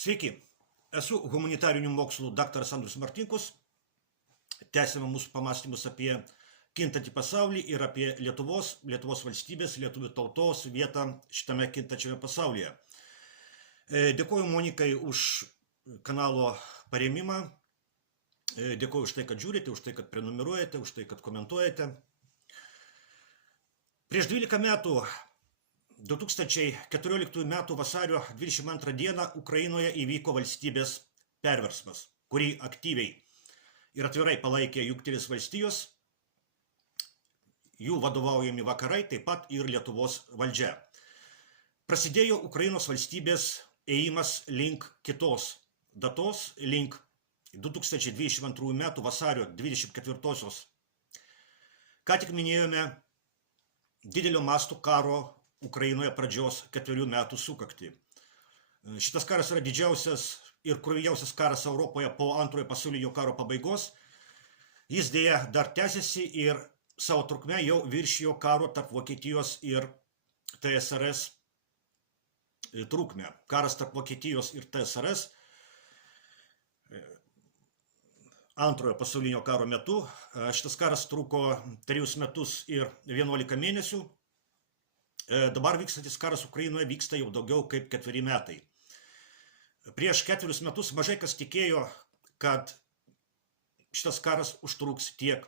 Sveiki, esu humanitarinių mokslų daktaras Andrius Martinkus. Tęsime mūsų pamastymus apie kintantį pasaulį ir apie Lietuvos valstybės, lietuvių tautos vietą šitame kintančiame pasaulyje. Dėkuoju Monikai už kanalo parėmimą. Dėkuoju už tai, kad žiūrite, už tai, kad prenumeruojate, už tai, kad komentuojate. Prieš 12 metų, 2014 metų vasario 22 dieną Ukrainoje įvyko valstybės perversmas, kurį aktyviai ir atvirai palaikė Jungtinės valstijos, jų vadovaujami vakarai, taip pat ir Lietuvos valdžia. Prasidėjo Ukrainos valstybės ėjimas link kitos datos, link 2022 metų vasario 24-osios. Ką tik minėjome didelio masto karo Ukrainoje pradžios 4 metų sukaktį. Šitas karas yra didžiausias ir kruviniausias karas Europoje po antrojo pasaulinio karo pabaigos. Jis dėja dar tęsiasi ir savo trukme jau viršijo karo tarp Vokietijos ir TSRS trukmę. Karas tarp Vokietijos ir TSRS antrojo pasaulinio karo metu. Šitas karas truko 3 metus ir 11 mėnesių. Dabar vykstantis karas Ukrainoje vyksta jau daugiau kaip 4 metai. Prieš 4 metus mažai kas tikėjo, kad šitas karas užtruks tiek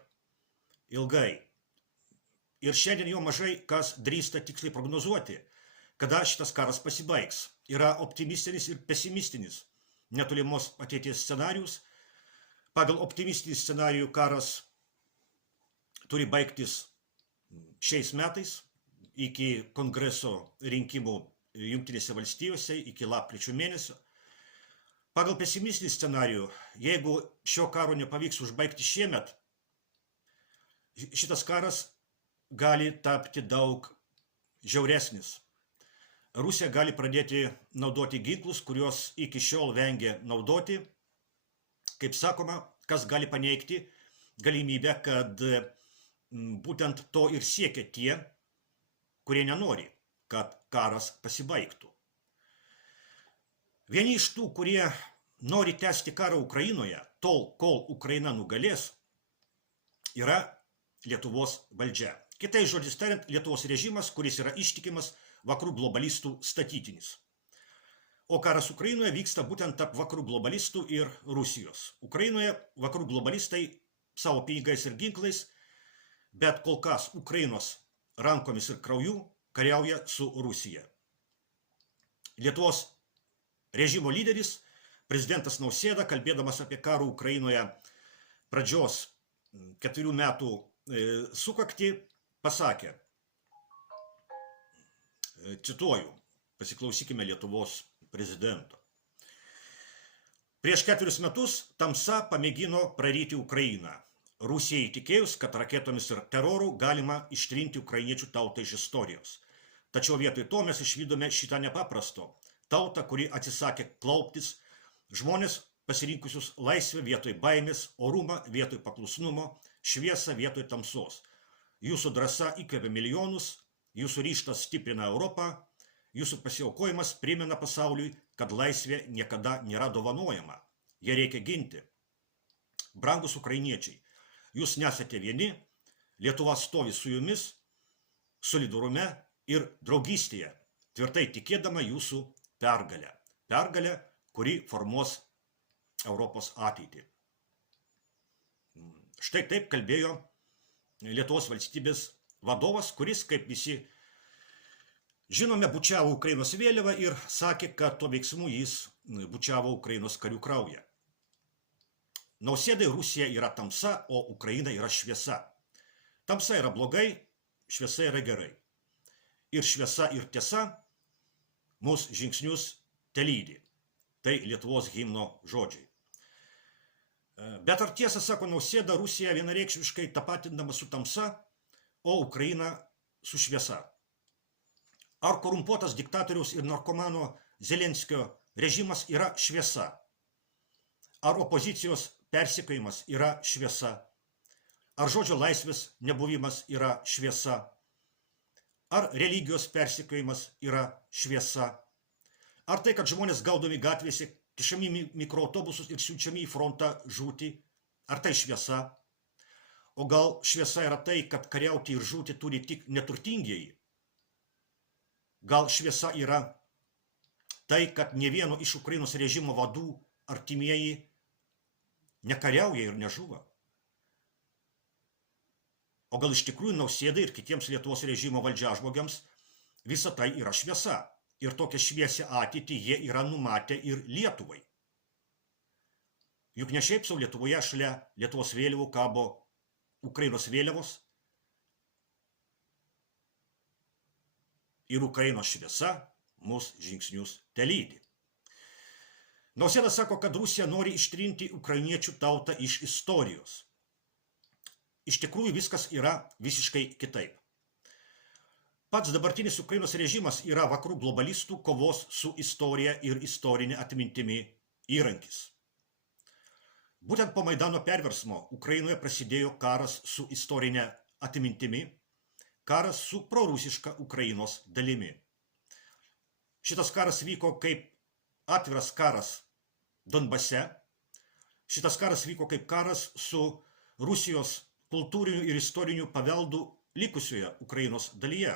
ilgai. Ir šiandien jau mažai kas drįsta tiksliai prognozuoti, kada šitas karas pasibaigs. Yra optimistinis ir pesimistinis netolimos ateities scenarius. Pagal optimistinį scenarijų karas turi baigtis šiais metais, iki kongreso rinkimų Jungtinėse valstijose, iki lapkričio mėnesio. Pagal pesimistinį scenarijų, jeigu šio karo nepavyks užbaigti šiemet, šitas karas gali tapti daug žiauresnis. Rusija gali pradėti naudoti ginklus, kuriuos iki šiol vengia naudoti. Kaip sakoma, kas gali paneigti galimybę, kad būtent to ir siekia tie, kurie nenori, kad karas pasibaigtų. Vieni iš tų, kurie nori tęsti karą Ukrainoje, tol, kol Ukraina nugalės, yra Lietuvos valdžia. Kitais žodžiais tariant, Lietuvos režimas, kuris yra ištikimas vakarų globalistų statytinis. O karas Ukrainoje vyksta būtent tarp vakarų globalistų ir Rusijos. Ukrainoje vakarų globalistai savo pinigais ir ginklais, bet kol kas Ukrainos rankomis ir krauju kariauja su Rusija. Lietuvos režimo lyderis, prezidentas Nausėda, kalbėdamas apie karą Ukrainoje pradžios 4 metų sukaktį, pasakė, cituoju, pasiklausykime Lietuvos prezidento. Prieš 4 metus tamsa pamėgino praryti Ukrainą. Rusijai tikėjus, kad raketomis ir teroru galima ištrinti ukrainiečių tautą iš istorijos. Tačiau vietoj to mes išvydome šitą nepaprasto tautą, kuri atsisakė klauptis, žmonės pasirinkusius laisvę vietoj baimės, orumą vietoj paklusnumo, šviesą vietoj tamsos. Jūsų drąsa įkvepia milijonus, jūsų ryžtas stiprina Europą, jūsų pasiaukojimas primena pasauliui, kad laisvė niekada nėra dovanojama. Ją reikia ginti. Brangus ukrainiečiai, jūs nesate vieni, Lietuva stovi su jumis, solidarume ir draugystėje, tvirtai tikėdama jūsų pergalę. Pergalę, kuri formuos Europos ateitį. Štai taip kalbėjo Lietuvos valstybės vadovas, kuris, kaip visi žinome, bučiavo Ukrainos vėliavą ir sakė, kad tuo veiksmu jis bučiavo Ukrainos karių kraują. Nausėdai Rusija yra tamsa, o Ukraina yra šviesa. Tamsa yra blogai, šviesa yra gerai. Ir šviesa ir tiesa mūsų žingsnius telydi. Tai Lietuvos himno žodžiai. Bet ar tiesa, sako Nausėda, Rusija vienareikšmiškai tapatindama su tamsa, o Ukraina su šviesa? Ar korumpuotas diktatoriaus ir narkomano Zelenskio režimas yra šviesa? Ar opozicijos persekiojimas yra šviesa? Ar žodžio laisvės nebuvimas yra šviesa? Ar religijos persekiojimas yra šviesa? Ar tai, kad žmonės gaudomi gatvėse kišami mikroautobusus ir siunčiami į frontą žūti. Ar tai šviesa? O gal šviesa yra tai, kad kariauti ir žūti turi tik neturtingieji? Gal šviesa yra tai, kad ne vieno iš Ukrainos režimo vadų artimieji nekariauja ir nežuva? O gal iš tikrųjų Nausėdai ir kitiems Lietuvos režimo valdžiažmogiams visa tai yra šviesa? Ir tokią šviesią ateitį jie yra numatę ir Lietuvai. Juk ne šiaip sau Lietuvoje šalia Lietuvos vėliavų kabo Ukrainos vėliavos. Ir Ukrainos šviesa mus žingsnius telydi. Nausėda sako, kad Rusija nori ištrinti ukrainiečių tautą iš istorijos. Iš tikrųjų viskas yra visiškai kitaip. Pats dabartinis Ukrainos režimas yra vakarų globalistų kovos su istorija ir istorinė atmintimi įrankis. Būtent po Maidano perversmo Ukrainoje prasidėjo karas su istorinė atmintimi, karas su prorusiška Ukrainos dalimi. Šitas karas vyko kaip atviras karas Donbase, šitas karas vyko kaip karas su Rusijos kultūriniu ir istoriniu paveldu likusioje Ukrainos dalyje.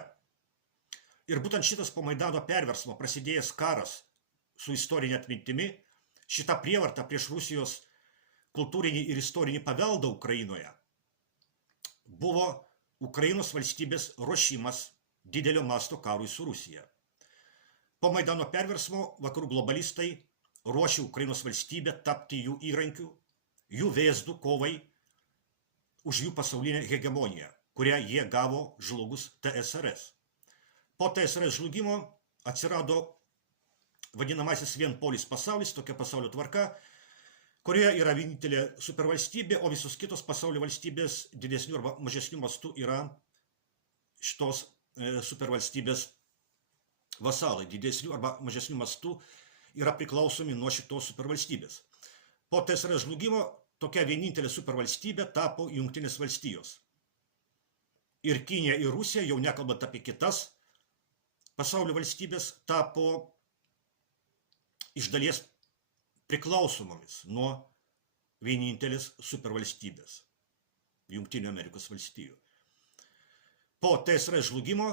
Ir būtent šitas po Maidano perversmo prasidėjęs karas su istorinė atmintimi, šita prievarta prieš Rusijos kultūrinį ir istorinį paveldą Ukrainoje buvo Ukrainos valstybės ruošimas didelio masto karui su Rusija. Po Maidano perversmo vakarų globalistai ruošė Ukrainos valstybę tapti jų įrankiu, jų vėzdų kovai už jų pasaulinę hegemoniją, kurią jie gavo žlugus TSRS. Po TSRS žlugimo atsirado vadinamasis vienpolis pasaulis, tokia pasaulio tvarka, kurioje yra vienintelė supervalstybė, o visos kitos pasaulio valstybės didesnių arba mažesnių mastų yra šitos supervalstybės vasalai. Didesnių arba mažesnių mastų yra priklausomi nuo šitos supervalstybės. Po TSRS žlugimo tokia vienintelė supervalstybė tapo Jungtinės valstijos. Ir Kinija ir Rusija, jau nekalbant apie kitas pasaulio valstybės, tapo iš dalies priklausomomis nuo vienintelės supervalstybės Jungtinių Amerikos valstijų. Po TSRS žlugimo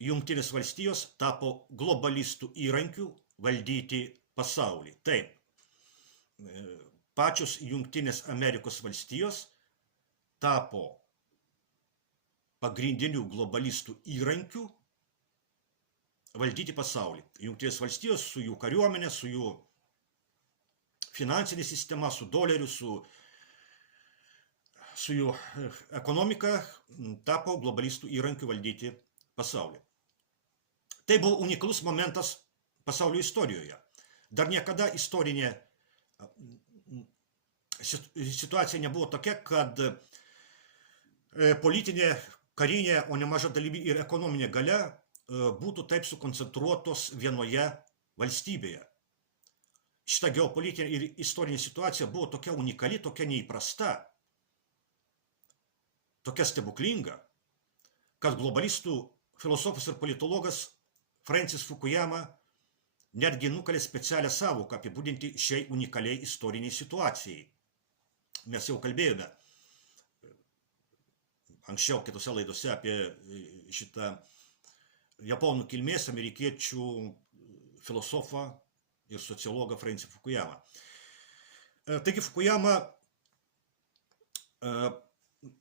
Jungtinės valstijos tapo globalistų įrankių valdyti pasaulį. Taip, pačios Jungtinės Amerikos valstijos tapo pagrindinių globalistų įrankių valdyti pasaulį. Jungtinės valstijos su jų kariuomenė, su jų finansinė sistema, su doleriu, su jų ekonomika tapo globalistų įrankių valdyti pasaulį. Tai buvo unikalus momentas pasaulio istorijoje. Dar niekada istorinė situacija nebuvo tokia, kad politinė, karinė, o nemaža dalimi ir ekonominė galia būtų taip sukoncentruotos vienoje valstybėje. Šita geopolitinė ir istorinė situacija buvo tokia unikali, tokia neįprasta, tokia stebuklinga, kad globalistų filosofas ir politologas Francis Fukuyama netgi nukalė specialią sąvoką apibūdinti šiai unikaliai istoriniai situacijai. Mes jau kalbėjome anksčiau kitose laidose apie šitą japonų kilmės amerikiečių filosofą ir sociologą Francis Fukuyama. Taigi Fukuyama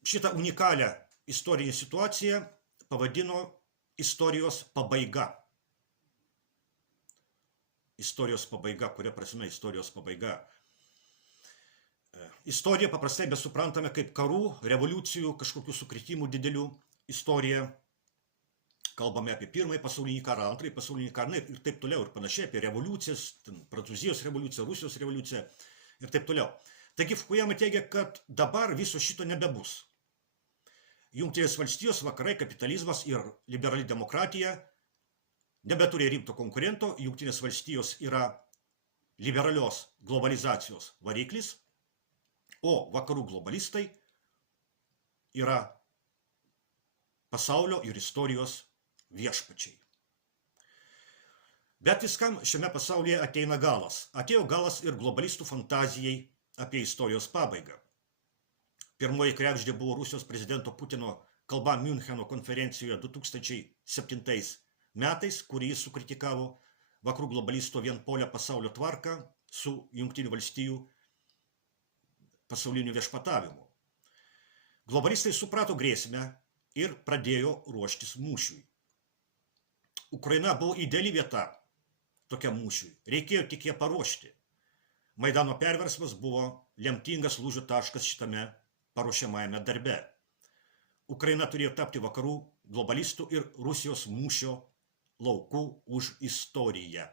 šitą unikalią istorinę situaciją pavadino istorijos pabaiga. Istorijos pabaiga, kuria prasme istorijos pabaiga. Istoriją paprastai mes suprantame kaip karų, revoliucijų, kažkokių sukritimų didelių istoriją. Kalbame apie pirmąjį pasaulinį karą, antrąjį pasaulinį karą ir taip toliau, ir panašiai apie revoliucijas, Prancūzijos revoliuciją, Rusijos revoliuciją ir taip toliau. Taigi Fukuyama teigia, kad dabar viso šito nebebus. Jungtinės valstijos, vakarai, kapitalizmas ir liberali demokratija nebeturi rimto konkurento. Jungtinės valstijos yra liberalios globalizacijos variklis, o vakarų globalistai yra pasaulio ir istorijos viešpačiai. Bet viskam šiame pasaulyje ateina galas. Atėjo galas ir globalistų fantazijai apie istorijos pabaigą. Pirmoji kregždė buvo Rusijos prezidento Putino kalba Miuncheno konferencijoje 2007 metais, kurį jis sukritikavo vakarų globalisto vienpolę pasaulio tvarką su Jungtinių valstijų pasauliniu viešpatavimu. Globalistai suprato grėsmę ir pradėjo ruoštis mūšiui. Ukraina buvo ideali vieta tokiam mūšiui. Reikėjo tik ją paruošti. Maidano perversmas buvo lemtingas lūžio taškas šitame paruošiamajame darbe. Ukraina turėjo tapti vakarų globalistų ir Rusijos mūšio laukų už istoriją.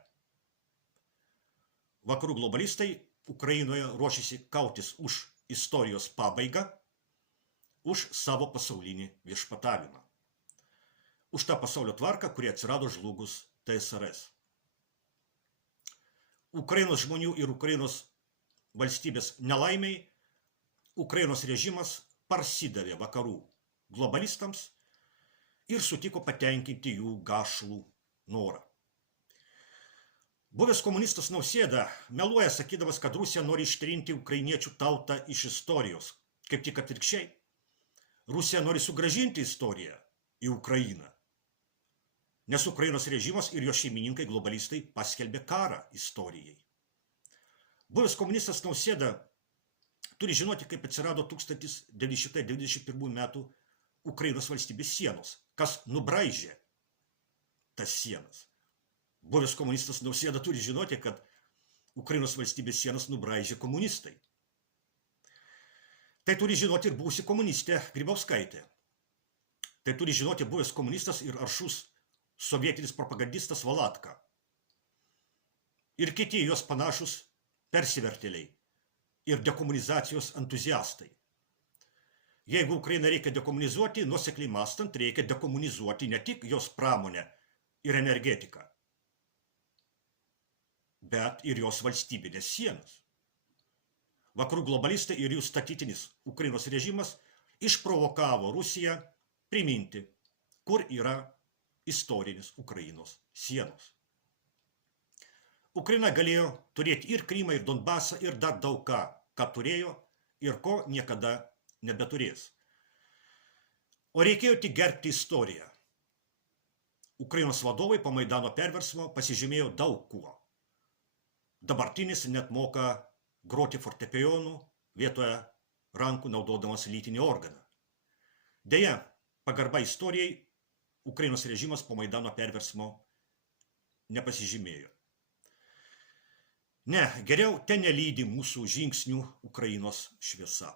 Vakarų globalistai Ukrainoje ruošėsi kautis už istorijos pabaigą, už savo pasaulinį viešpatavimą. Už tą pasaulio tvarką, kuri atsirado žlugus TSRS. Ukrainos žmonių ir Ukrainos valstybės nelaimiai, Ukrainos režimas parsidavė vakarų globalistams ir sutiko patenkinti jų gašlų norą. Buvęs komunistas Nausėda meluoja sakydamas, kad Rusija nori ištrinti ukrainiečių tautą iš istorijos. Kaip tik atvirkščiai. Rusija nori sugrąžinti istoriją į Ukrainą. Nes Ukrainos režimas ir jo šeimininkai globalistai paskelbė karą istorijai. Buvęs komunistas Nausėda turi žinoti, kaip atsirado 1991 metų Ukrainos valstybės sienos, kas nubraižė tas sienas. Buvęs komunistas Nausėda turi žinoti, kad Ukrainos valstybės sienas nubraižė komunistai. Tai turi žinoti ir buvusi komunistė Grybauskaitė. Tai turi žinoti buvęs komunistas ir aršus sovietinis propagandistas Valatka. Ir kiti jos panašus persivertėliai ir dekomunizacijos entuziastai. Jeigu Ukrainą reikia dekomunizuoti, nuosekliai mąstant, reikia dekomunizuoti ne tik jos pramonę ir energetiką, bet ir jos valstybinės sienas. Vakarų globalistai ir jų statytinis Ukrainos režimas išprovokavo Rusiją priminti, kur yra istorinis Ukrainos sienos. Ukraina galėjo turėti ir Krymą, ir Donbasą, ir dar daug ką turėjo ir ko niekada nebeturės. O reikėjo tik gerbti istoriją. Ukrainos vadovai po Maidano perversmo pasižymėjo daug kuo. Dabartinis net moka groti fortepijonų vietoje rankų naudodamas lytinį organą. Deja, pagarba istorijai Ukrainos režimas po Maidano perversmo nepasižymėjo. Ne, geriau ten nelydi mūsų žingsnių Ukrainos šviesa.